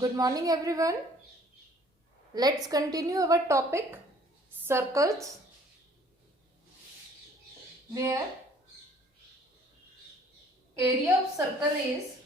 Good morning everyone. Let's continue our topic circles, where area of circle is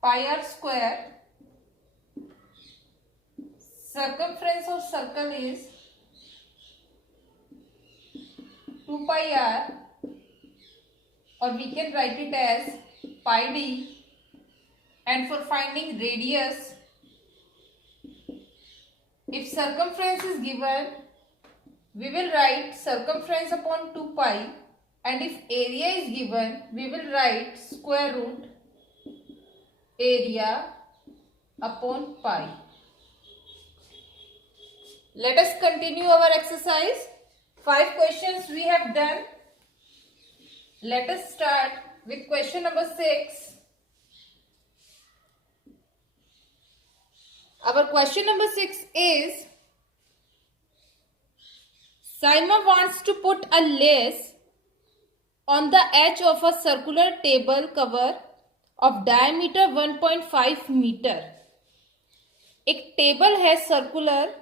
pi r square. Circumference of circle is 2 pi r, or we can write it as pi d. And for finding radius, if circumference is given, we will write circumference upon 2 pi, and if area is given, we will write square root area upon pi. Let us continue our exercise. 5 questions we have done. Let us start with question number 6. Our question number 6 is, Saima wants to put a lace on the edge of a circular table cover of diameter 1.5 metre. एक table है circular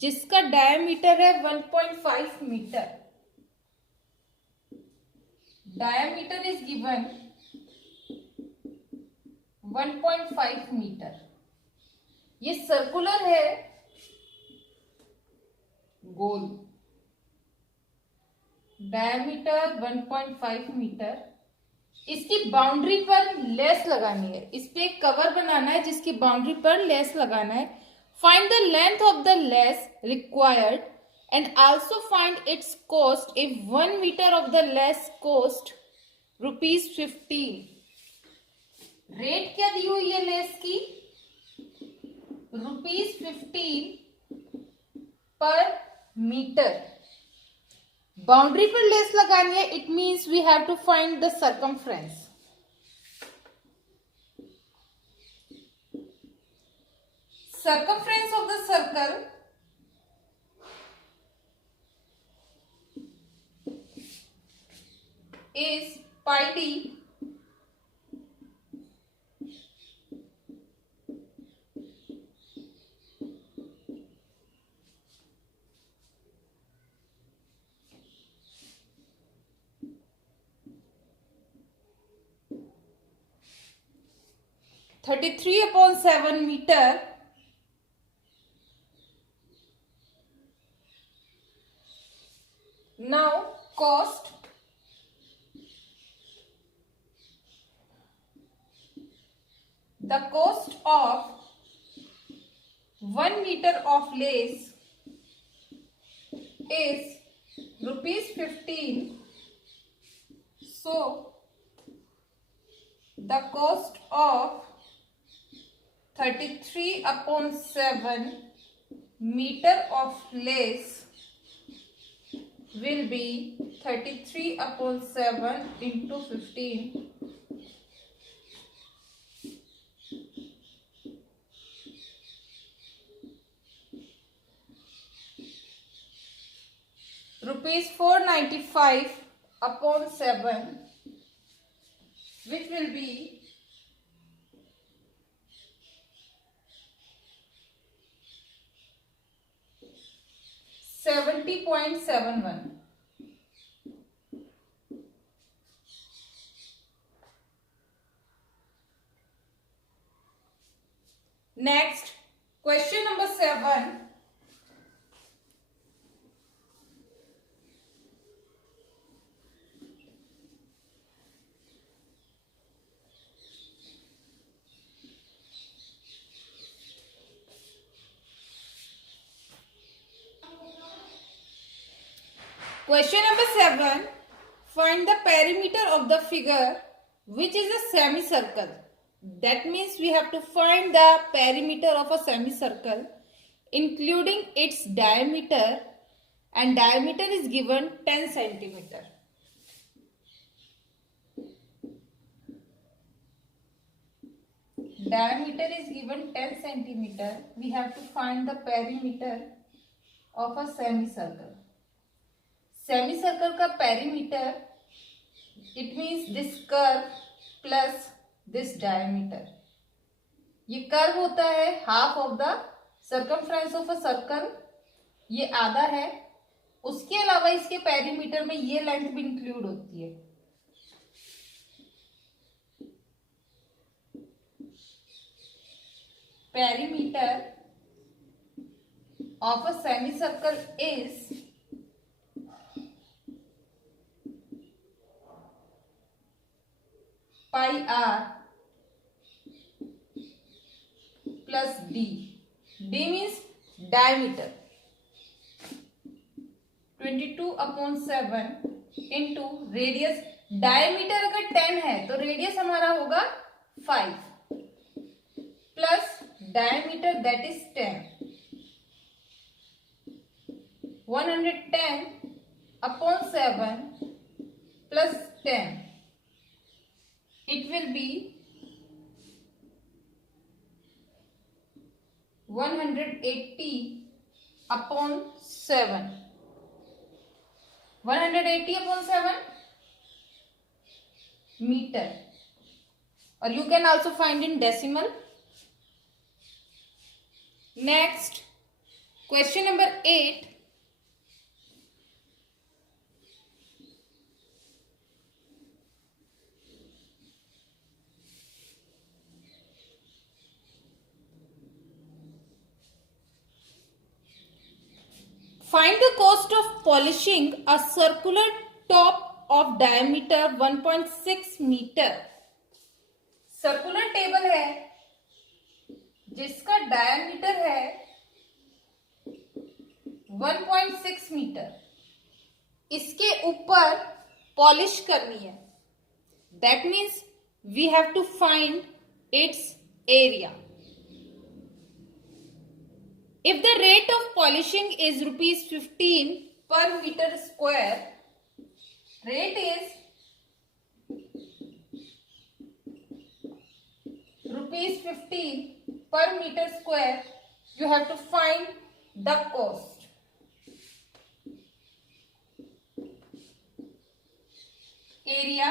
जिसका diameter है 1.5 metre. Diameter is given 1.5 metre. ये circular है, गोल. Diameter 1.5 metre. इसकी boundary पर lace लगानी है. इस पे एक कवर बनाना है जिसकी बाउंड्री पर लेस लगाना है. Find the length of the lace required and also find its cost if 1 metre of the lace cost ₹15. Rate क्या दी हुई है लेस की? ₹15 पर मीटर. बाउंड्री पर लेस लगानी है. It means we have to find the circumference. Circumference of the circle is pi d. (33/7 meter). Now cost. The cost of 1 meter of lace is ₹15. So the cost of 33/7 meter of lace will be 33/7 into 15. ₹495/7, which will be 70.71. Next, question number 7. Question number 7. Find the perimeter of the figure which is a semicircle. That means we have to find the perimeter of a semicircle including its diameter, and diameter is given 10 centimeter. Diameter is given 10 centimeter. We have to find the perimeter of a semicircle. Semi circle का perimeter, it means this curve plus this diameter. ये curve होता है half of the circumference of a circle, ये आधा है। उसके अलावा इसके पेरीमीटर में ये लेंथ भी इंक्लूड होती है। Perimeter of a semicircle is pi r plus d. D means diameter. 22/7 into radius. Diameter अगर 10 है तो रेडियस हमारा होगा 5 plus diameter that is 10। 110/7 plus 10, it will be 180/7। 180/7 meter, or you can also find in decimal. Next, question number 8. Find the cost of polishing a circular top of diameter 1.6 metre. Circular table है जिसका diameter है 1.6 metre, इसके ऊपर polish करनी है। That means we have to find its area. If the rate of polishing is ₹15 per meter square, rate is ₹15 per meter square, you have to find the cost. Area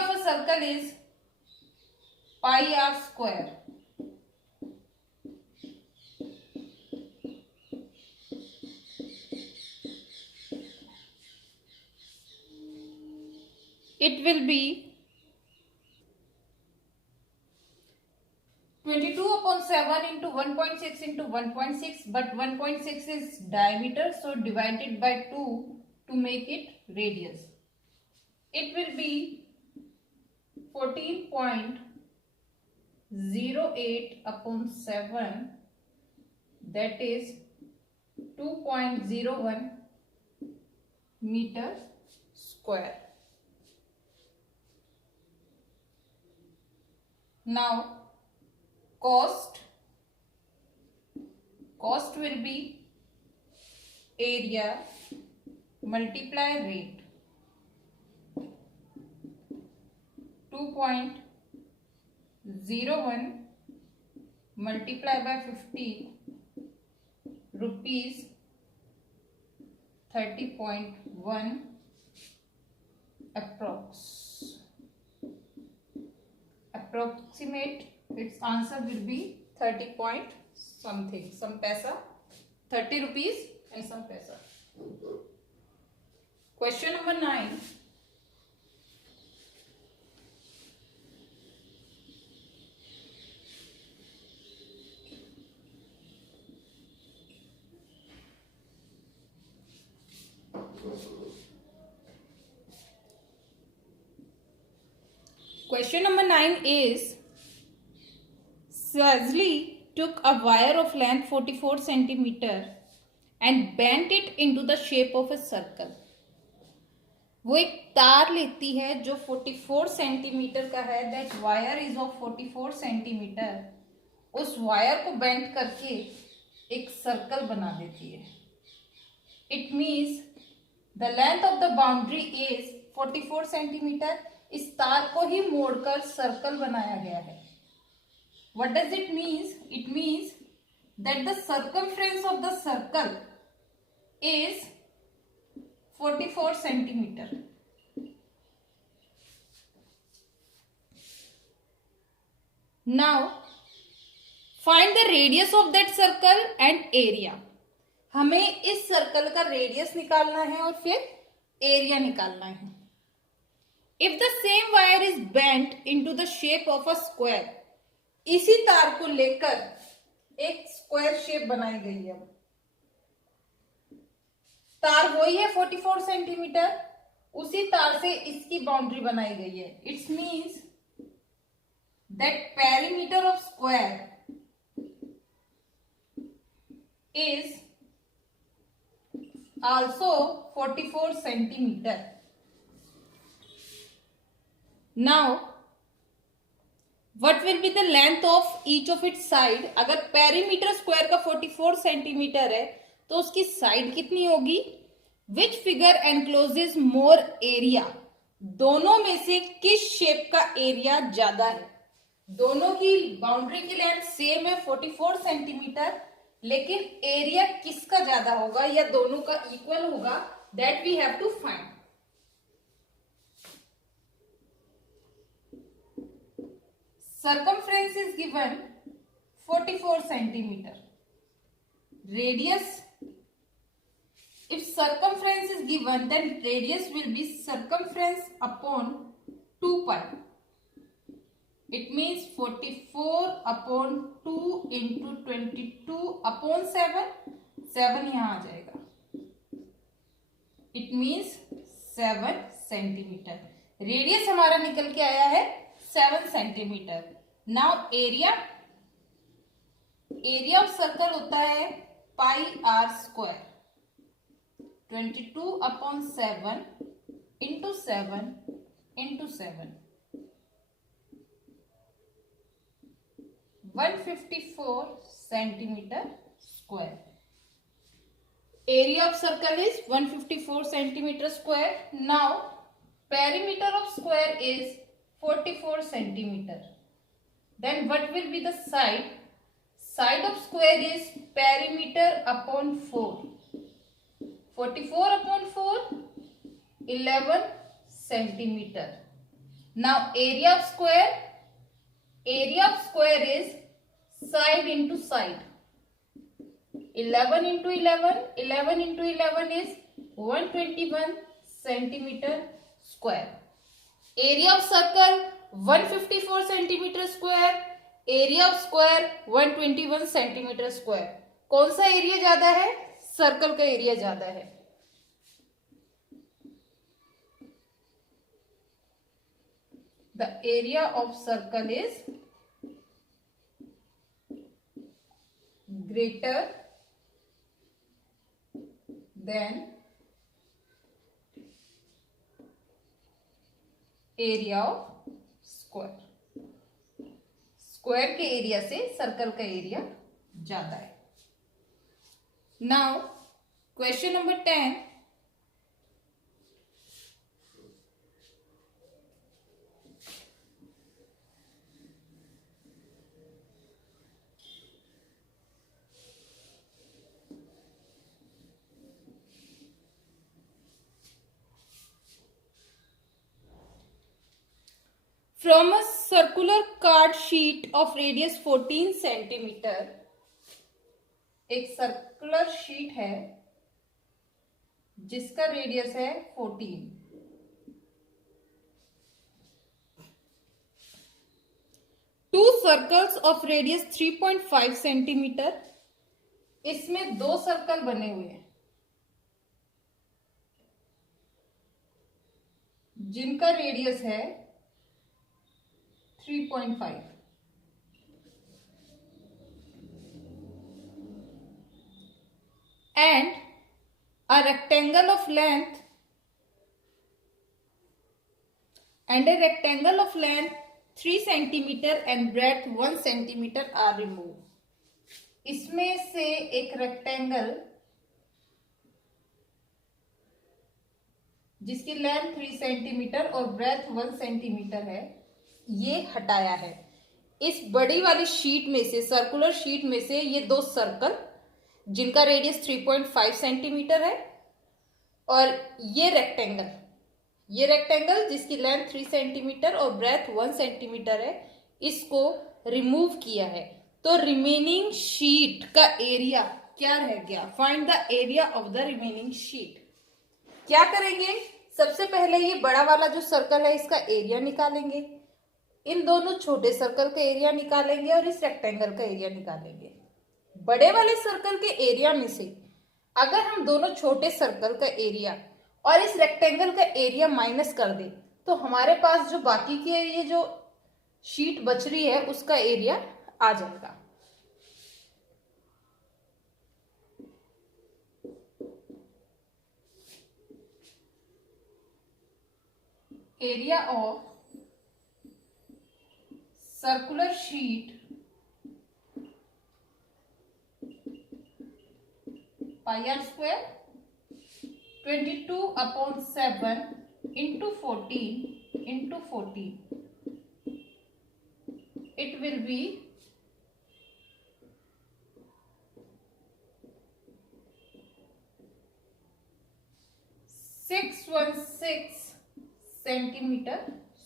of a circle is pi r square. It will be 22/7 into 1.6 into 1.6, but 1.6 is diameter, so divided by 2 to make it radius. It will be 14.08/7, that is 2.01 meter square. Now cost will be area multiply rate, 2.01 multiply by 50, rupees 30.1 approximate its answer will be 30 point something, some paisa, 30 rupees and some paisa. Question number 9. Question number 9 is, Sazli took a wire of length 44 centimeter and bent it into the shape of a circle. वो एक तार लेती है जो 44 centimetre का है, that wire is of 44 centimetre. उस wire को बेंड करके एक सर्कल बना देती है। It means the length of the boundary is 44 centimetre. इस तार को ही मोड़कर सर्कल बनाया गया है। What does it means? It means that the circumference of the circle is 44 centimetre. Now find the radius of that circle and area. हमें इस circle का रेडियस निकालना है और फिर एरिया निकालना है। If the same wire is bent into the shape of a square, इसी तार को लेकर एक स्क्वायर शेप बनाई गई है। तार वही है 44 सेंटीमीटर, उसी तार से इसकी बाउंड्री बनाई गई है। It's means that perimeter of square is also 44 centimeter. Now, what will be the length of each of its side? अगर पेरीमीटर स्क्वायर का 44 सेंटीमीटर है तो उसकी साइड कितनी होगी? Which figure encloses more area? दोनों में से किस शेप का एरिया ज्यादा है? दोनों की बाउंड्री की लेंथ सेम है 44 सेंटीमीटर, लेकिन एरिया किसका ज्यादा होगा या दोनों का इक्वल होगा, that we have to find. Circumference is given 44 centimetre. Radius, if circumference is given then radius will be circumference upon 2 pi. It means 44 upon 2 into 22 upon 7, 7 यहाँ आ जाएगा। It means 7 centimetre. रेडियस हमारा निकल के आया है 7 centimetre. Now area, area of circle होता है पाई r square, 22 upon 7 into 7 into 7, 154 centimeter square. Area of circle is 154 centimeter square. Now, perimeter of square is 44 centimeter. Then what will be the side? Side of square is perimeter upon 4. 44 upon 4, 11 centimeter. Now, area of square is side into side. 11 into 11, 11 into 11 is 121 centimeter square. Area of circle 154 centimeter square, area of square 121 centimeter square. कौन सा area ज्यादा है? Circle का area ज्यादा है। The area of circle is greater than area of square. Square के area से circle का एरिया ज्यादा है। Now question number 10, from a circular card sheet of radius 14 centimetre, एक सर्कुलर शीट है जिसका रेडियस है 14। To circles of radius 3.5 centimetre, इसमें दो सर्कल बने हुए हैं जिनका रेडियस है 3.5 and a rectangle of length 3 centimeter and breadth 1 centimeter are removed. इसमें से एक रेक्टेंगल जिसकी लेंथ 3 सेंटीमीटर और ब्रेथ 1 सेंटीमीटर है, ये हटाया है। इस बड़ी वाली शीट में से, सर्कुलर शीट में से, ये दो सर्कल जिनका रेडियस 3.5 सेंटीमीटर है और ये रेक्टेंगल जिसकी लेंथ 3 सेंटीमीटर और ब्रेथ 1 सेंटीमीटर है, इसको रिमूव किया है। तो रिमेनिंग शीट का एरिया क्या रह गया? Find the area of the remaining sheet. क्या करेंगे? सबसे पहले ये बड़ा वाला जो सर्कल है इसका एरिया निकालेंगे, इन दोनों छोटे सर्कल का एरिया निकालेंगे और इस रेक्टेंगल का एरिया निकालेंगे। बड़े वाले सर्कल के एरिया में से अगर हम दोनों छोटे सर्कल का एरिया और इस रेक्टेंगल का एरिया माइनस कर दे तो हमारे पास जो बाकी की ये जो शीट बच रही है उसका एरिया आ जाएगा। Area of circular sheet pi r square 22/7 into 14 it will be 616 centimeter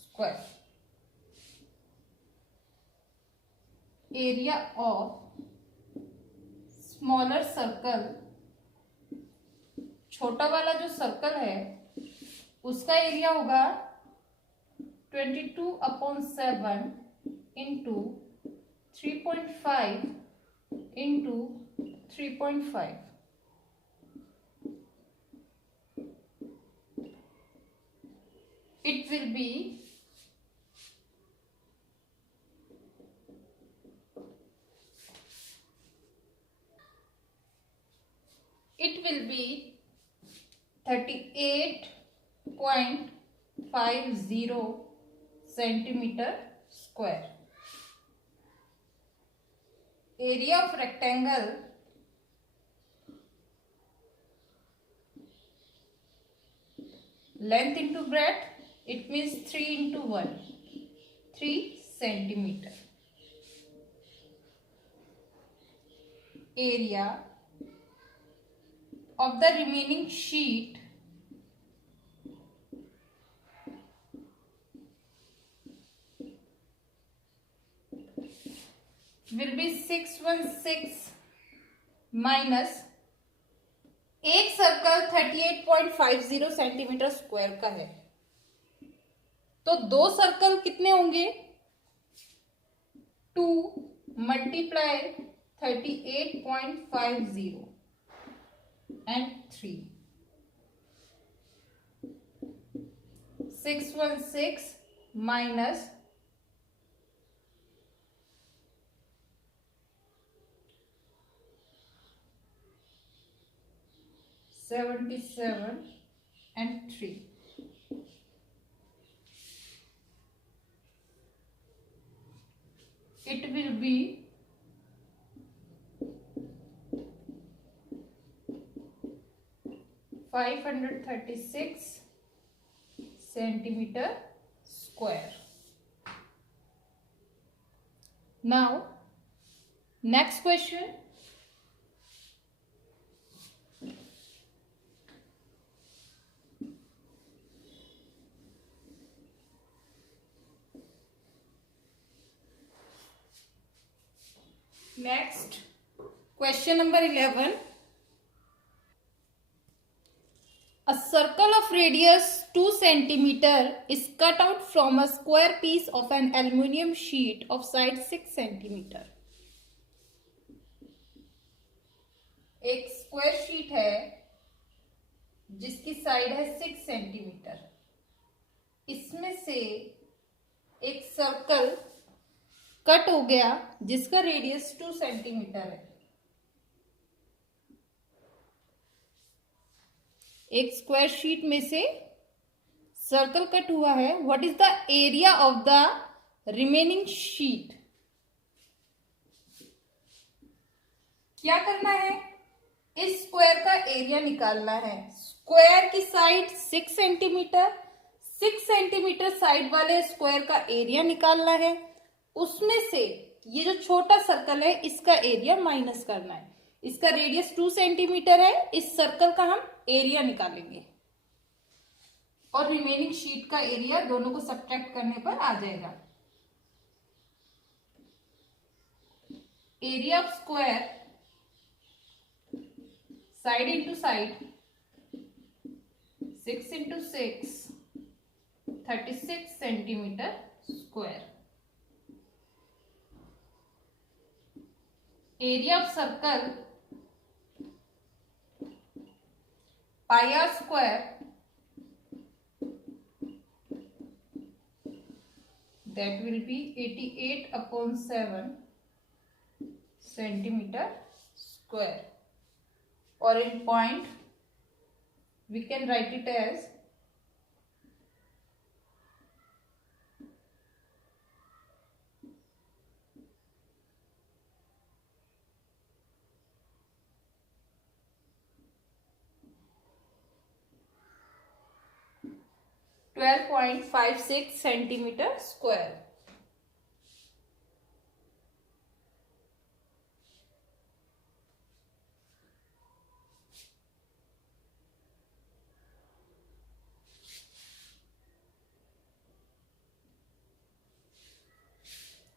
square. Area of smaller circle, छोटा वाला जो सर्कल है उसका एरिया होगा 22/7 into 3.5 into 3.5. It will be 38.50 centimeter square. Area of rectangle length into breadth, it means 3 into 1, 3 centimeter. Area of the remaining sheet will be 616 minus एक circle 38.50 centimetre square का है, तो दो सर्कल कितने होंगे? 2 multiply 38.50 and 3, 616 minus 77 and 3. It will be 536 centimeter square. Now, next question. Next, question number 11. A circle of radius 2 centimeter is cut out from a square piece of an aluminium sheet of side 6 centimeter. एक square sheet है जिसकी side है 6 centimetre, इसमें से एक circle cut हो गया जिसका रेडियस 2 सेंटीमीटर है। एक स्क्वायर शीट में से सर्कल कट हुआ है। What is the area of the remaining sheet? क्या करना है? इस स्क्वायर का एरिया निकालना है। स्क्वायर की साइड 6 सेंटीमीटर, 6 सेंटीमीटर साइड वाले स्क्वायर का एरिया निकालना है। उसमें से ये जो छोटा सर्कल है इसका एरिया माइनस करना है। इसका रेडियस 2 सेंटीमीटर है, इस सर्कल का हम एरिया निकालेंगे। और रिमेनिंग शीट का एरिया दोनों को सब्ट्रैक्ट करने पर आ जाएगा। Area of square side into side 6 into 6 36 centimetre square. Area of circle pi r square that will be 88/7 centimeter square, or in point we can write it as 12.56 centimeter square.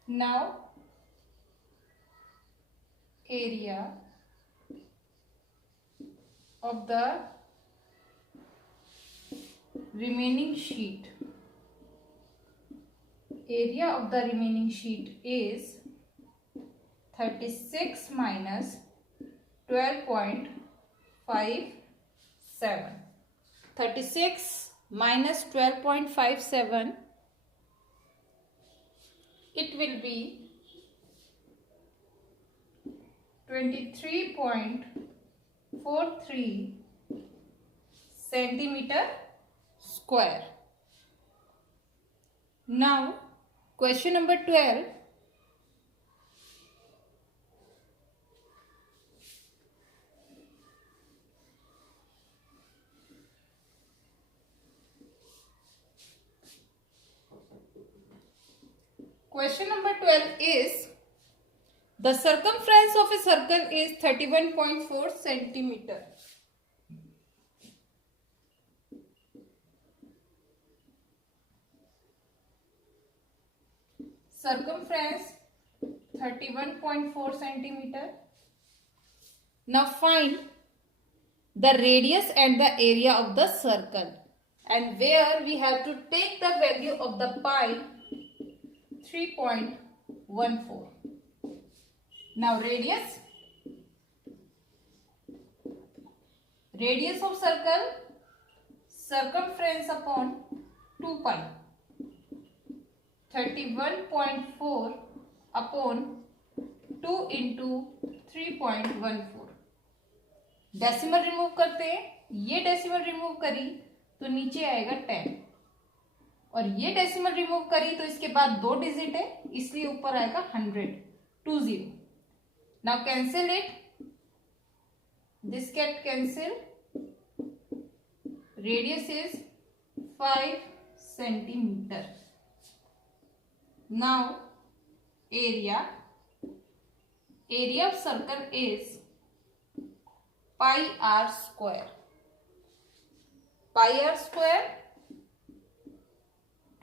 Now area of the remaining sheet. Area of the remaining sheet is 36 minus 12.57. 36 minus 12.57, it will be 23.43 centimeter square. Now question number 12. Question number 12 is, the circumference of a circle is 31.4 centimeter. Circumference 31.4 centimeter. Now find the radius and the area of the circle, and where we have to take the value of the pi 3.14. Now radius of circle, circumference upon 2 pi, 31.4 upon 2 into 3.14. Decimal remove करते हैं, ये decimal remove करी तो नीचे आएगा 10, और ये decimal remove करी तो इसके बाद 2 डिजिट है, इसलिए ऊपर आएगा 100, 20. Now cancel it, this get cancel. Radius is 5 centimetre. Now area of circle is pi r square. Pi r square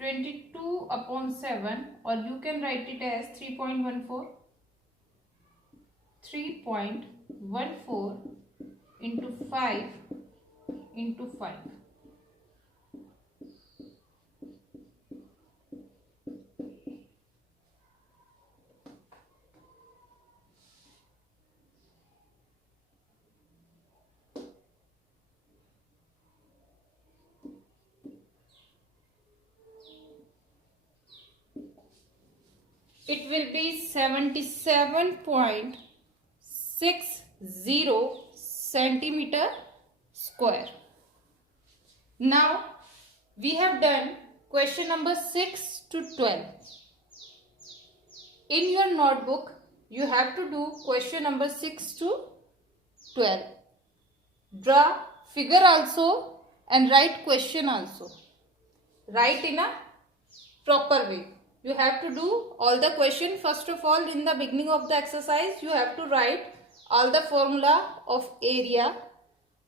22/7, or you can write it as 3.14. 3.14 into 5 into 5. It will be 77.60 centimeter square. Now we have done question number 6 to 12. In your notebook you have to do question number 6 to 12. Draw figure also and write question also. Write in a proper way. You have to do all the question. First of all, in the beginning of the exercise, you have to write all the formula of area,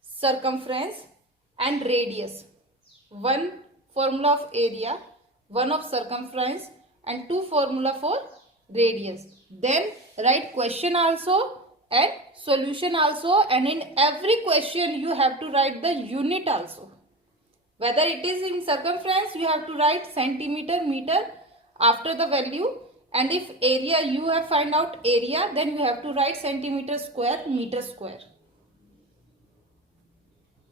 circumference and radius. one formula of area, one of circumference, and two formula for radius. Then write question also and solution also, and in every question you have to write the unit also. Whether it is in circumference, you have to write centimeter, meter after the value, and if area you have find out area, then you have to write centimeter square, meter square.